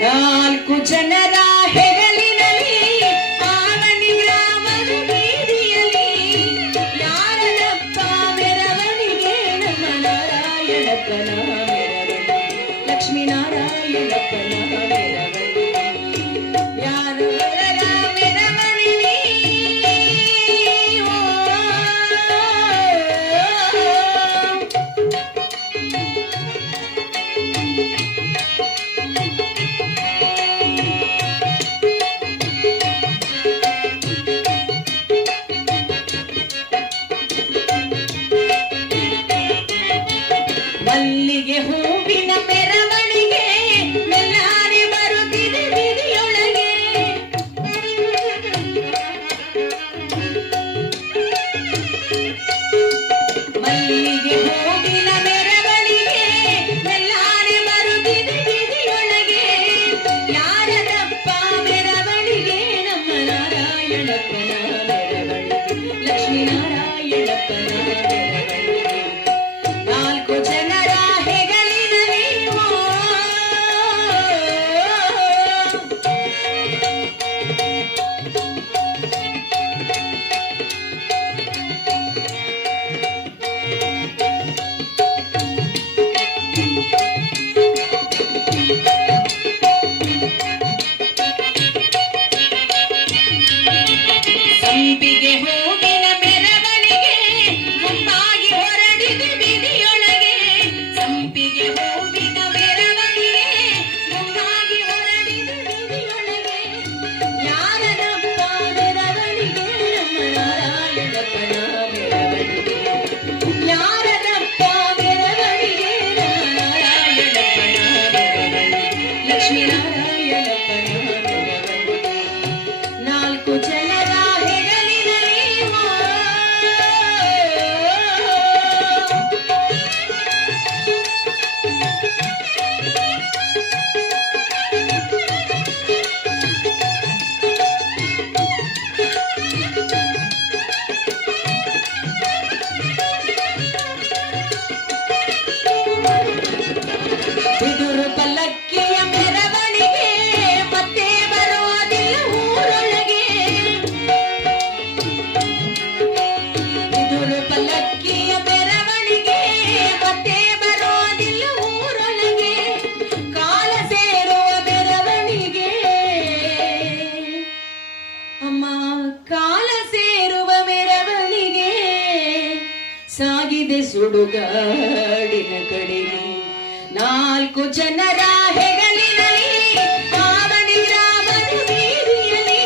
ನಾಲ್ಕು ಜನರ ಹೆಗಲಿನಲ್ಲಿ ಪಾವನಿ ಗ್ರಾಮದ ಬೀದಿಯಲ್ಲಿ ಯಾರದಪ್ಪ ಮೆರವಣಿಗೆ ನಮ್ಮ ನಾರಾಯಣಪ್ಪನ ಮೆರವಣಿಗೆ ಲಕ್ಷ್ಮೀನಾರಾಯಣಪ್ಪನ ಮೆರವಣಿಗೆ ಯಾರವರ ಮೆರವಣಿಗೆ ಮಲ್ಲಿಗೆ ಹೂವಿನ ಮೆರವಣಿಗೆ ಮೆಲ್ಲಾನೆ ಬರುತ್ತಿದೆ ಬೀದಿಯೊಳಗೆ ಮಲ್ಲಿಗೆ ಹೂವಿನ ಮೆರವಣಿಗೆ ಮೆಲ್ಲಾನೆ ಬರುತ್ತಿದೆ ಬೀದಿಯೊಳಗೆ ಯಾರದಪ್ಪ ಮೆರವಣಿಗೆ ನಮ್ಮ ನಾರಾಯಣಪ್ಪನ ಮೆರವಣಿಗೆ ಲಕ್ಷ್ಮೀನಾರಾಯಣಪ್ಪನ ಮೆರವಣಿಗೆ ನಾಲ್ಕು ಜನರ ಹೆಗಲಿನಲ್ಲಿ ಸಂಪಿಗೆ ಹೂವಿನ ಮೆರವಣಿಗೆ ಗುಂಪಾಗಿ ಹೊರಡಿದೆ ಬೀದಿಯೊಳಗೆ ಸಂಪಿಗೆ ಹೂವಿನ ಮೆರವಣಿಗೆ ಗುಂಪಾಗಿ ಹೊರಡಿದೆ ಬೀದಿಯೊಳಗೆ ಯಾರದಪ್ಪ ಮೆರವಣಿಗೆ ನಮ್ಮ ನಾರಾಯಣಪ್ಪನ ಮೆರವಣಿಗೆ ಯಾರದಪ್ಪ ಮೆರವಣಿಗೆ ನಮ್ಮ ನಾರಾಯಣಪ್ಪನ ಮೆರವಣಿಗೆ ಲಕ್ಷ್ಮೀನಾರಾಯಣಪ್ಪನ ಮೆರವಣಿಗೆ ನಾಲ್ಕು ಜನರ ಹೆಗಲಿನಲ್ಲಿ ಬಿದುರು ಪಲ್ಲಕ್ಕಿಯ ಮೆರವಣಿಗೆ ಮತ್ತೆ ಬರೋದಿಲ್ಲ ಊರೊಳಗೆ ಬಿದುರು ಪಲ್ಲಕ್ಕಿಯ ಮೆರವಣಿಗೆ ಮತ್ತೆ ಬರೋದಿಲ್ಲ ಊರೊಳಗೆ ಕಾಲ ಸೇರುವ ಮೆರವಣಿಗೆ ಅಮ್ಮ ಕಾಲ ಸೇರುವ ಮೆರವಣಿಗೆ ಸಾಗಿದೆ ಸುಡುಗಾಡಿನ ಕಡೆಗೆ ನಾಲ್ಕು ಜನರ ಹೆಗಲಿನಲ್ಲಿ ಪಾವನಿ ಗ್ರಾಮದ ಬೀದಿಯಲ್ಲಿ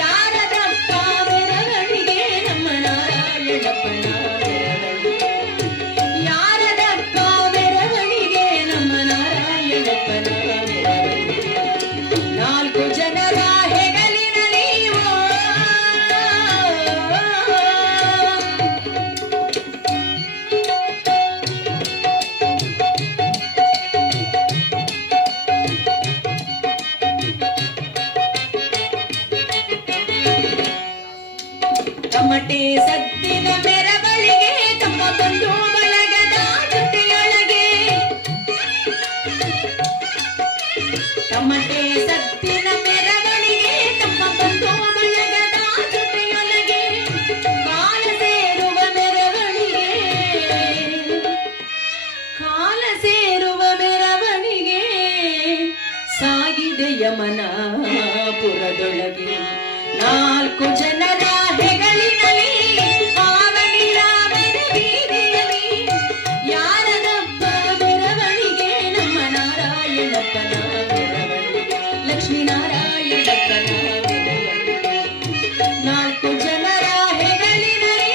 ಯಾರದಪ್ಪ ಮೆರವಣಿಗೆ ನಮ್ಮ ನಾರಾಯಣಪ್ಪನ ಮೆರವಣಿಗೆ ಯಾರದಪ್ಪ ಮೆರವಣಿಗೆ ನಮ್ಮ ನಾರಾಯಣಪ್ಪನ ಮೆರವಣಿಗೆ ನಾಲ್ಕು ಜನರ ಹೆಗಲಿನಲ್ಲಿ ತಮಟೆ ಸದ್ದಿನ ಮೆರವಣಿಗೆ ತಮ್ಮ ಬಂಧು ಬಳಗದ ಜೊತೆಯೊಳಗೆ ತಮಟೆ ಸದ್ದಿನ ಮೆರವಣಿಗೆ ತಮ್ಮ ಬಂಧು ಬಳಗದ ಜೊತೆಯೊಳಗೆ ಕಾಲ ಸೇರುವ ಮೆರವಣಿಗೆ ಕಾಲ ಸೇರುವ ಮೆರವಣಿಗೆ ಸಾಗಿದೆ ಯಮನಾಪುರದೊಳಗೆ ನಾಲ್ಕು ಜನರ ಹೆಗಲಿನಲ್ಲಿ ಪಾವನಿ ಗ್ರಾಮದ ಬೀದಿಯಲ್ಲಿ ಯಾರದಪ್ಪ ಮೆರವಣಿಗೆ ನಮ್ಮ ನಾರಾಯಣಪ್ಪನ ಮೆರವಣಿಗೆ ಲಕ್ಷ್ಮೀನಾರಾಯಣಪ್ಪನ ಮೆರವಣಿಗೆ ನಾಲ್ಕು ಜನರ ಹೆಗಲಿನಲ್ಲಿ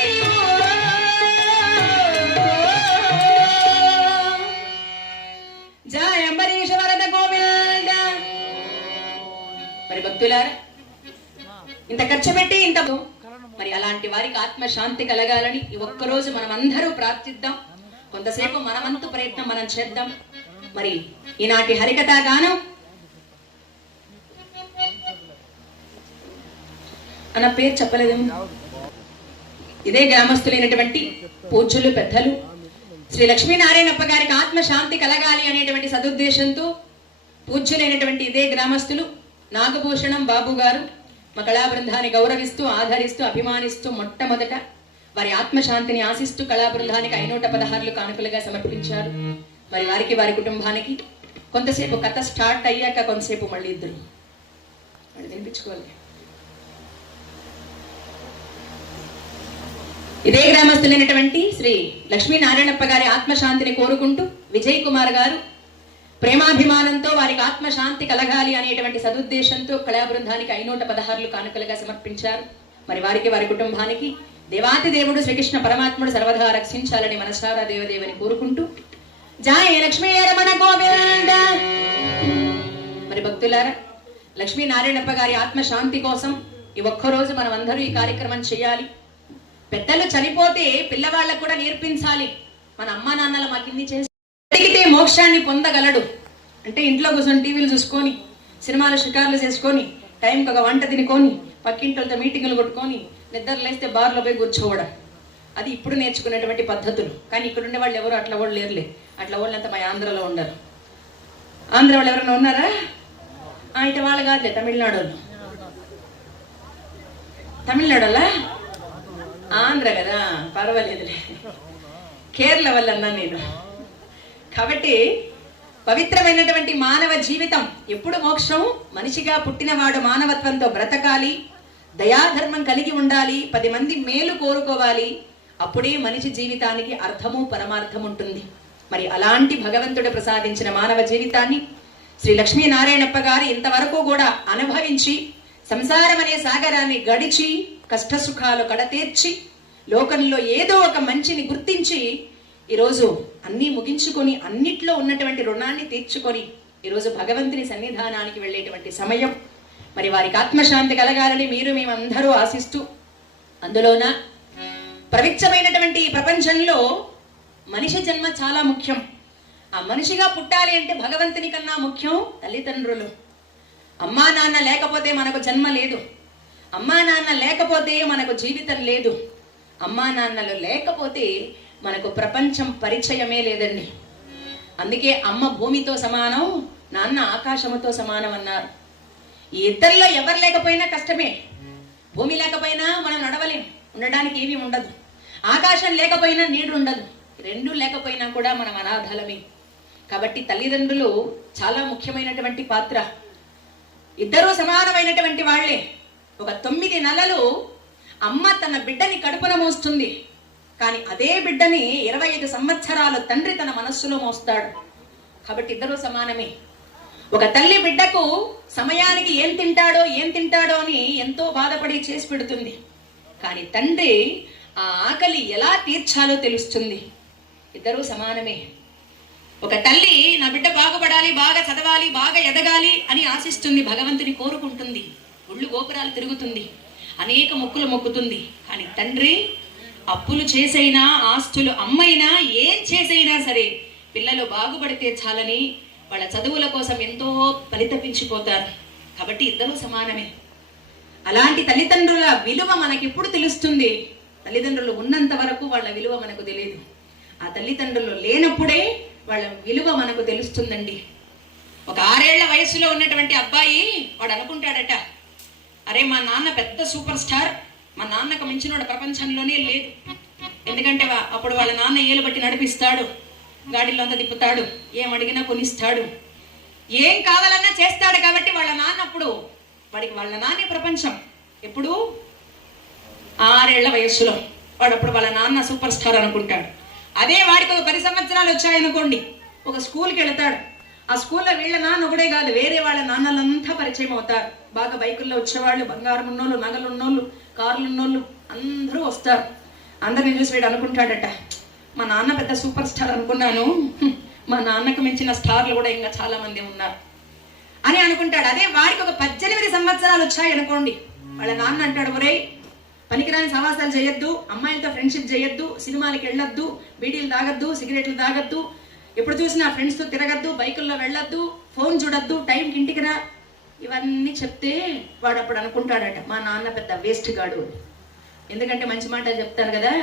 ಜಯ ಅಂಬರೀಶ್ವರದ ಗೋವಿಂದ. మరి భక్తులారా ఇంత ఖర్చు పెట్టి ఇంత మరి అలాంటి వారికి ఆత్మశాంతి కలగాలని ఈ ఒక్కరోజు మనం అందరూ ప్రార్థిద్దాం. కొంతసేపు మనమంతు ప్రయత్నం మనం చేద్దాం. మరి ఈనాటి హరికథా గానం అన్న పేరు చెప్పలేదేమో. ఇదే గ్రామస్తులైనటువంటి పూజ్యులు పెద్దలు శ్రీ లక్ష్మీనారాయణప్ప గారికి ఆత్మశాంతి కలగాలి అనేటువంటి సదుద్దేశంతో పూజ్యులైనటువంటి ఇదే గ్రామస్తులు నాగభూషణం బాబు గారు మా కళా బృందాన్ని గౌరవిస్తూ ఆదరిస్తూ అభిమానిస్తూ మొట్టమొదట వారి ఆత్మశాంతిని ఆశిస్తూ కళా బృందానికి 516 కానుకలుగా సమర్పించారు. మరి వారికి వారి కుటుంబానికి కొంతసేపు కథ స్టార్ట్ అయ్యాక కొంతసేపు మళ్ళీ ఇద్దరు వినిపించుకోవాలి. ఇదే గ్రామస్తులైనటువంటి శ్రీ లక్ష్మీనారాయణప్ప గారి ఆత్మశాంతిని కోరుకుంటూ విజయ్ కుమార్ గారు ప్రేమాభిమానంతో వారికి ఆత్మశాంతి కలగాలి అనేటువంటి సదుద్దేశంతో కళా బృందానికి 516 కానుకలుగా సమర్పించారు. మరి వారికి వారి కుటుంబానికి దేవాతి దేవుడు శ్రీకృష్ణ పరమాత్ముడు సర్వదా రక్షించాలని మనసారా దేవదేవని కోరుకుంటూ జయ లక్ష్మీ రమణ గోవింద. మరి భక్తులారా, లక్ష్మీనారాయణప్ప గారి ఆత్మశాంతి కోసం ఈ ఒక్కరోజు మనం అందరూ ఈ కార్యక్రమం చేయాలి. పెద్దలు చనిపోతే పిల్లవాళ్ళకు కూడా నేర్పించాలి. మన అమ్మా నాన్నల మాకిన్ని చేసి అడిగితే మోక్షాన్ని పొందగలడు అంటే ఇంట్లో కూర్చొని టీవీలు చూసుకొని సినిమాలు షికార్లు చేసుకొని టైంకి ఒక వంట తినుకొని పక్కింటితో మీటింగులు కొట్టుకొని నిద్ర లేస్తే బార్లో పోయి కూర్చోవడం, అది ఇప్పుడు నేర్చుకునేటువంటి పద్ధతులు. కానీ ఇక్కడ ఉండే వాళ్ళు ఎవరు అట్లా వాళ్ళు లేరులే. అట్లా వాళ్ళంతా మా ఆంధ్రలో ఉండరు. ఆంధ్ర వాళ్ళు ఎవరైనా ఉన్నారా? ఇటు వాళ్ళు కాదులే, తమిళనాడు వాళ్ళు. తమిళనాడులా ఆంధ్ర కదా, పర్వాలేదులే. కేరళ వల్ల అన్నా నేను. కాబట్టి పవిత్రమైనటువంటి మానవ జీవితం ఎప్పుడు మోక్షం? మనిషిగా పుట్టినవాడు మానవత్వంతో బ్రతకాలి, దయాధర్మం కలిగి ఉండాలి, 10 మంది మేలు కోరుకోవాలి. అప్పుడే మనిషి జీవితానికి అర్థము పరమార్థం ఉంటుంది. మరి అలాంటి భగవంతుడు ప్రసాదించిన మానవ జీవితాన్ని శ్రీ లక్ష్మీనారాయణప్ప గారు ఇంతవరకు కూడా అనుభవించి సంసారం అనే సాగరాన్ని గడిచి కష్టసుఖాలు కడతీర్చి లోకంలో ఏదో ఒక మంచిని గుర్తించి ఈరోజు అన్నీ ముగించుకొని అన్నిట్లో ఉన్నటువంటి రుణాన్ని తీర్చుకొని ఈరోజు భగవంతుని సన్నిధానానికి వెళ్ళేటువంటి సమయం. మరి వారికి ఆత్మశాంతి కలగాలని మీరు మేమందరూ ఆశిస్తూ, అందులోన పవిత్రమైనటువంటి ఈ ప్రపంచంలో మనిషి జన్మ చాలా ముఖ్యం. ఆ మనిషిగా పుట్టాలి అంటే భగవంతుని కన్నా ముఖ్యం తల్లిదండ్రులు. అమ్మా నాన్న లేకపోతే మనకు జన్మ లేదు. అమ్మా నాన్న లేకపోతే మనకు జీవితం లేదు. అమ్మా నాన్నలు లేకపోతే మనకు ప్రపంచం పరిచయమే లేదండి. అందుకే అమ్మ భూమితో సమానం, నాన్న ఆకాశముతో సమానం అన్నారు. ఈ ఇద్దరిలో ఎవరు లేకపోయినా కష్టమే. భూమి లేకపోయినా మనం నడవలేం, ఉండడానికి ఏమీ ఉండదు. ఆకాశం లేకపోయినా నీడు ఉండదు. రెండు లేకపోయినా కూడా మనం అనాథలమే. కాబట్టి తల్లిదండ్రులు చాలా ముఖ్యమైనటువంటి పాత్ర. ఇద్దరూ సమానమైనటువంటి వాళ్లే. ఒక 9 నెలలు అమ్మ తన బిడ్డని కడుపున మోస్తుంది. కానీ అదే బిడ్డని 25 సంవత్సరాలు తండ్రి తన మనస్సులో మోస్తాడు. కాబట్టి ఇద్దరూ సమానమే. ఒక తల్లి బిడ్డకు సమయానికి ఏం తింటాడో అని ఎంతో బాధపడి చేసి పెడుతుంది. కానీ తండ్రి ఆ ఆకలి ఎలా తీర్చాలో తెలుస్తుంది. ఇద్దరూ సమానమే. ఒక తల్లి నా బిడ్డ బాగుపడాలి, బాగా చదవాలి, బాగా ఎదగాలి అని ఆశిస్తుంది, భగవంతుని కోరుకుంటుంది, ఒళ్ళు గోపురాలు తిరుగుతుంది, అనేక మొక్కులు మొక్కుతుంది. కానీ తండ్రి అప్పులు చేసైనా, ఆస్తులు అమ్మైనా, ఏం చేసైనా సరే పిల్లలు బాగుపడితే చాలని వాళ్ళ చదువుల కోసం ఎంతో పరితపించిపోతారు. కాబట్టి ఇద్దరూ సమానమే. అలాంటి తల్లిదండ్రుల విలువ మనకెప్పుడు తెలుస్తుంది? తల్లిదండ్రులు ఉన్నంత వరకు వాళ్ళ విలువ మనకు తెలియదు. ఆ తల్లిదండ్రులు లేనప్పుడే వాళ్ళ విలువ మనకు తెలుస్తుందండి. ఒక 6 ఏళ్ల వయసులో ఉన్నటువంటి అబ్బాయి వాడు అనుకుంటాడట, అరే మా నాన్న పెద్ద సూపర్ స్టార్, మా నాన్నకు మించినోడు ప్రపంచంలోనే లేదు. ఎందుకంటే అప్పుడు వాళ్ళ నాన్న ఏలు బట్టి నడిపిస్తాడు, గాడిలో అంతా తిప్పుతాడు, ఏం అడిగినా కొనిస్తాడు, ఏం కావాలన్నా చేస్తాడు. కాబట్టి వాళ్ళ నాన్న అప్పుడు వాడికి వాళ్ళ నాన్నే ప్రపంచం. ఎప్పుడు 6 ఏళ్ల వయస్సులో వాడు అప్పుడు వాళ్ళ నాన్న సూపర్ స్టార్ అనుకుంటాడు. అదే వాడికి ఒక 10 సంవత్సరాలు వచ్చాయనుకోండి, ఒక స్కూల్కి వెళతాడు. ఆ స్కూల్లో వీళ్ళ నాన్న ఒకడే కాదు, వేరే వాళ్ళ నాన్నలంతా పరిచయం అవుతారు. బాగా బైకుల్లో వచ్చేవాళ్ళు, బంగారం ఉన్నోళ్ళు, నగలు ఉన్నోళ్ళు, కార్లు ఉన్నోళ్ళు అందరూ వస్తారు. అందరిని చూసి వీడు అనుకుంటాడట, మా నాన్న పెద్ద సూపర్ స్టార్ అనుకున్నాను, మా నాన్నకు మించిన స్టార్లు కూడా ఇంకా చాలా మంది ఉన్నారు అని అనుకుంటాడు. అదే వాడికి ఒక 18 సంవత్సరాలు వచ్చాయనుకోండి, వాళ్ళ నాన్న అంటాడు, ఒరేయ్ పనికిరాని సవాసాలు చేయొద్దు, అమ్మాయిలతో ఫ్రెండ్షిప్ చేయొద్దు, సినిమాలకి వెళ్ళొద్దు, బీడీలు తాగొద్దు, సిగరెట్లు తాగొద్దు, ఎప్పుడు చూసినా ఫ్రెండ్స్తో తిరగద్దు, బైకుల్లో వెళ్ళొద్దు, ఫోన్ చూడొద్దు, టైంకి ఇంటికి రా, ఇవన్నీ చెప్తే వాడు అప్పుడు అనుకుంటాడట, మా నాన్న పెద్ద వేస్ట్ గాడు. ఎందుకంటే మంచి మాటలు చెప్తారు కదా,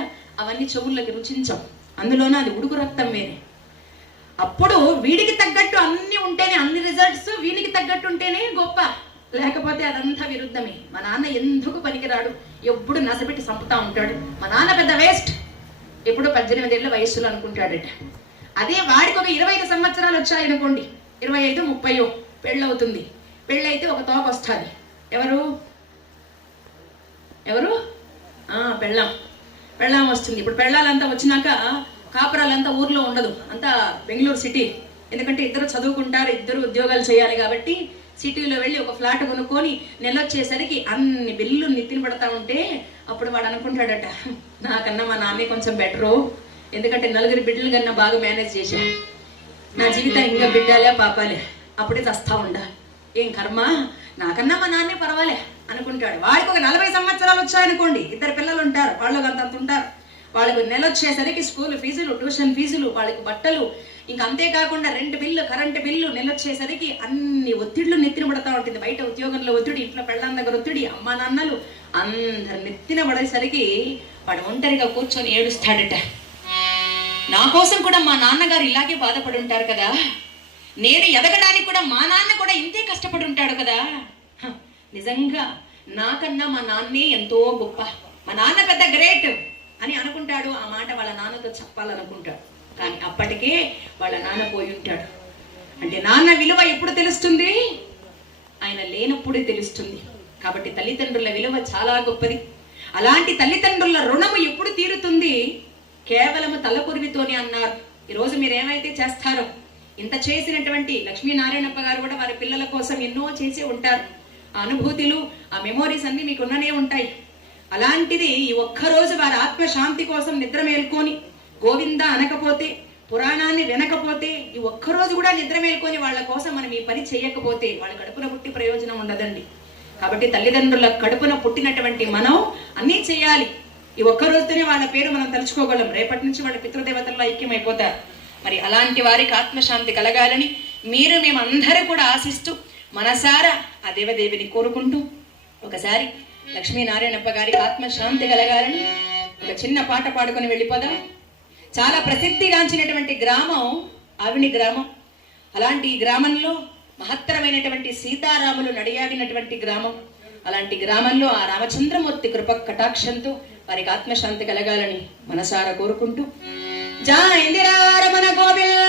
అవన్నీ చెవుల్లోకి రుచించం, అందులోనూ అది ఉడుకు రక్తం వేరే. అప్పుడు వీడికి తగ్గట్టు అన్ని ఉంటేనే, అన్ని రిజల్ట్స్ వీడికి తగ్గట్టు ఉంటేనే గొప్ప, లేకపోతే అదంతా విరుద్ధమే. మా నాన్న ఎందుకు పనికిరాడు, ఎప్పుడు నసపెట్టి చంపుతా ఉంటాడు, మా నాన్న పెద్ద వేస్ట్, ఎప్పుడు 18 ఏళ్ళ వయస్సులో అనుకుంటాడట. అదే వాడికి ఒక 25 సంవత్సరాలు వచ్చాయనుకోండి, 25, 30 పెళ్ళవుతుంది. పెళ్ళైతే ఒక తోక వస్తుంది. ఎవరు ఎవరు పెళ్ళాం వస్తుంది. ఇప్పుడు పెళ్ళాలంతా వచ్చినాక కాపురాలంతా ఊర్లో ఉండదు, అంతా బెంగళూరు సిటీ. ఎందుకంటే ఇద్దరు చదువుకుంటారు, ఇద్దరు ఉద్యోగాలు చేయాలి కాబట్టి సిటీలో వెళ్ళి ఒక ఫ్లాట్ కొనుక్కొని నెలొచ్చేసరికి అన్ని బిల్లు నెత్తిన పడతా ఉంటే అప్పుడు వాడు అనుకుంటాడట, నాకన్నా మా నాన్నే కొంచెం బెటరు, ఎందుకంటే 4 బిడ్డలు కన్నా బాగా మేనేజ్ చేశా, నా జీవితం ఇంకా బిడ్డాలే పాపాలే, అప్పుడే చస్తా ఉండా, ఏం కర్మ, నాకన్నా మా నాన్నే పర్వాలే అనుకుంటాడు. వాడికి ఒక 40 సంవత్సరాలు వచ్చాయనుకోండి, 2 పిల్లలు ఉంటారు, వాళ్ళకి అంత ఉంటారు, వాళ్ళకు నెల వచ్చేసరికి స్కూల్ ఫీజులు, ట్యూషన్ ఫీజులు, వాళ్ళకి బట్టలు, ఇంకా అంతేకాకుండా రెంట్ బిల్లు, కరెంటు బిల్లు, నెల వచ్చేసరికి అన్ని ఒత్తిళ్లు నెత్తిన పడతా ఉంటుంది. బయట ఉద్యోగంలో ఒత్తిడి, ఇంట్లో పెళ్ళాం దగ్గర ఒత్తిడి, అమ్మా నాన్నలు అందరు నెత్తిన పడేసరికి వాడు ఒంటరిగా కూర్చొని ఏడుస్తాడట. నా కోసం కూడా మా నాన్నగారు ఇలాగే బాధపడి ఉంటారు కదా, నేను ఎదగడానికి కూడా మా నాన్న కూడా ఇంతే కష్టపడి ఉంటాడు కదా, నిజంగా నాకన్నా మా నాన్నే ఎంతో గొప్ప, మా నాన్న పెద్ద గ్రేట్ అని అనుకుంటాడు. ఆ మాట వాళ్ళ నాన్నతో చెప్పాలనుకుంటాడు, కానీ అప్పటికే వాళ్ళ నాన్న పోయి ఉంటాడు. అంటే నాన్న విలువ ఎప్పుడు తెలుస్తుంది, ఆయన లేనప్పుడే తెలుస్తుంది. కాబట్టి తల్లిదండ్రుల విలువ చాలా గొప్పది. అలాంటి తల్లిదండ్రుల రుణము ఎప్పుడు తీరుతుంది, కేవలము తలకొరివితోనే అన్నారు. ఈరోజు మీరు ఏమైతే చేస్తారో, ఇంత చేసినటువంటి లక్ష్మీనారాయణప్ప గారు కూడా వారి పిల్లల కోసం ఎన్నో చేసి ఉంటారు. ఆ అనుభూతులు, ఆ మెమోరీస్ అన్ని మీకు ఉన్ననే ఉంటాయి. అలాంటిది ఈ ఒక్కరోజు వారి ఆత్మశాంతి కోసం నిద్ర మేల్కొని గోవింద అనకపోతే, పురాణాన్ని వినకపోతే, ఈ ఒక్కరోజు కూడా నిద్ర మేల్కొని వాళ్ళ కోసం మనం ఈ పని చేయకపోతే వాళ్ళ కడుపున పుట్టి ప్రయోజనం ఉండదండి. కాబట్టి తల్లిదండ్రుల కడుపున పుట్టినటువంటి మనం అన్నీ చేయాలి. ఈ ఒక్క రోజుతోనే వాళ్ళ పేరు మనం తలుచుకోగలం, రేపటి నుంచి వాళ్ళ పితృదేవతల్లో ఐక్యమైపోతారు. మరి అలాంటి వారికి ఆత్మశాంతి కలగాలని మేమందరూ కూడా ఆశిస్తూ మనసారా ఆ దేవదేవిని కోరుకుంటూ ఒకసారి లక్ష్మీనారాయణప్ప గారికి ఆత్మశాంతి కలగాలని ఒక చిన్న పాట పాడుకొని వెళ్ళిపోదాం. చాలా ప్రసిద్ధిగాంచినటువంటి గ్రామం ఆవిని గ్రామం. అలాంటి ఈ గ్రామంలో మహత్తరమైనటువంటి సీతారాములు నడియాడినటువంటి గ్రామం. అలాంటి గ్రామంలో ఆ రామచంద్రమూర్తి కృప కటాక్షంతో వారికి ఆత్మశాంతి కలగాలని మనసారా కోరుకుంటూ జై ఇందిరా రమణ గోవింద